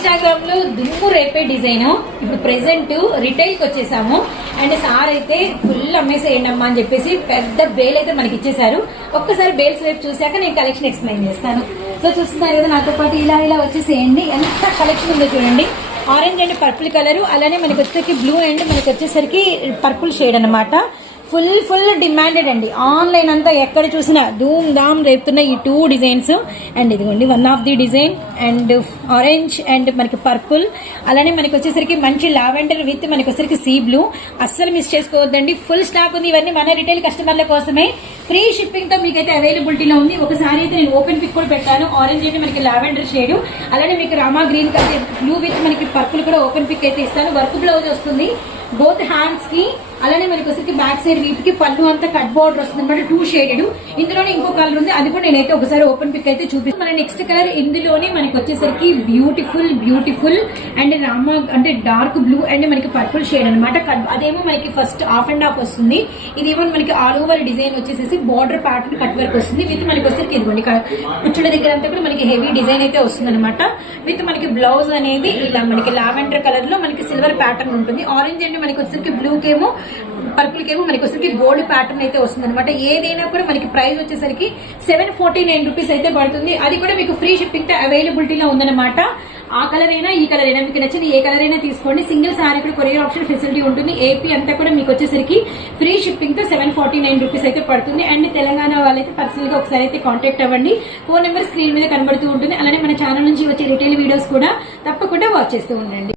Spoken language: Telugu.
ఇన్స్టాగ్రామ్ లో దుమ్ము రేపే డిజైన్ ఇప్పుడు ప్రెసెంట్ రిటైల్ కి వచ్చేసాము. అండ్ సార్ అయితే ఫుల్ అమ్మేసేయండి అమ్మా అని చెప్పేసి పెద్ద బేల్ అయితే మనకి ఇచ్చేసారు. ఒక్కసారి బేల్స్ వైపు చూసాక నేను కలెక్షన్ ఎక్స్ప్లెయిన్ చేస్తాను. సో చూస్తున్నారు కదా నాతో పాటు ఇలా ఇలా వచ్చేసేయండి. ఎంత కలెక్షన్ ఉందో చూడండి. ఆరెంజ్ అండ్ పర్పుల్ కలర్, అలానే మనకి వచ్చేసరికి బ్లూ అండ్ మనకి వచ్చేసరికి పర్పుల్ షేడ్ అనమాట. ఫుల్ డిమాండెడ్ అండి. ఆన్లైన్ అంతా ఎక్కడ చూసినా ధూమ్ ధామ్ రేపుతున్న ఈ 2 డిజైన్స్. అండ్ ఇదిగోండి one of the design and orange and మనకి పర్పుల్, అలానే మనకి వచ్చేసరికి మంచి లావెండర్ విత్ మనకి వచ్చేసరికి సీ బ్లూ. అస్సలు మిస్ చేసుకోవద్దండి. ఫుల్ స్టాక్ ఉంది. ఇవన్నీ మన రిటైల్ కస్టమర్ల కోసమే. ఫ్రీ షిప్పింగ్ తో మీకైతే అవైలబిలిటీలో ఉంది. ఒకసారి అయితే నేను ఓపెన్ పిక్ కూడా పెట్టాను. ఆరెంజ్ అయితే మనకి లావెండర్ షేడ్, అలానే మీకు Rama green colour blue with మనకి పర్పుల్ కూడా ఓపెన్ పిక్ అయితే ఇస్తాను. వర్క్ బ్లౌజ్ వస్తుంది బోత్ హ్యాండ్స్ కి, అలానే మనకి వచ్చేసరికి బ్యాక్ సైడ్ వీటికి పళ్ళు అంతా కట్ బార్డర్ వస్తుంది అనమాట. 2 షేడెడ్. ఇందులోనే ఇంకో కలర్ ఉంది, అది కూడా నేనైతే ఒకసారి ఓపెన్ పిక్ అయితే చూపిస్తాను. మన నెక్స్ట్ కలర్ ఇందులోనే మనకి వచ్చేసరికి బ్యూటిఫుల్ అండ్ రామా అంటే డార్క్ బ్లూ అండ్ మనకి పర్పుల్ షేడ్ అనమాట. అదేమో మనకి ఫస్ట్ హాఫ్ అండ్ హాఫ్ వస్తుంది. ఇదేమో మనకి ఆల్ ఓవర్ డిజైన్ వచ్చేసేసి బార్డర్ ప్యాటర్న్ కట్ వర్క్ వస్తుంది. విత్ మనకి వచ్చేసరికి ఇదిగోండి కుచ్చుల దగ్గర అంతా కూడా మనకి హెవీ డిజైన్ అయితే వస్తుంది అనమాట. విత్ మనకి బ్లౌజ్ అనేది ఇలా మనకి లావెండర్ కలర్ లో మనకి సిల్వర్ ప్యాటర్న్ ఉంటుంది. ఆరెంజ్ అండ్ మనకి వచ్చేసరికి బ్లూ కేమో పర్పుల్ కేమో మనకి వచ్చేసరికి గోల్డ్ ప్యాటర్న్ అయితే వస్తుంది అనమాట. ఏదైనా కూడా మనకి ప్రైస్ వచ్చేసరికి 749 రూపీస్ అయితే పడుతుంది. అది కూడా మీకు ఫ్రీ షిప్పింగ్ తో అవైలబిలిటీలో ఉందన్నమాట. ఆ కలర్ అయినా ఈ కలర్ అయినా మీకు నచ్చింది ఏ కలర్ అయినా తీసుకోండి. సింగిల్ సారీ కూడా కొరియర్ ఆప్షన్ ఫెసిలిటీ ఉంటుంది. ఏపీ అంతా కూడా మీకు వచ్చేసరికి ఫ్రీ షిప్పింగ్ తో 749 రూపీస్ అయితే పడుతుంది. అండ్ తెలంగాణ వాళ్ళైతే పర్సనల్ గా ఒకసారి అయితే కాంటాక్ట్ అవ్వండి. ఫోన్ నెంబర్ స్క్రీన్ మీద కనబడుతూ ఉంటుంది. అలానే మన ఛానల్ నుంచి వచ్చే రిటైల్ వీడియోస్ కూడా తప్పకుండా వాచ్ చేస్తూ ఉండండి.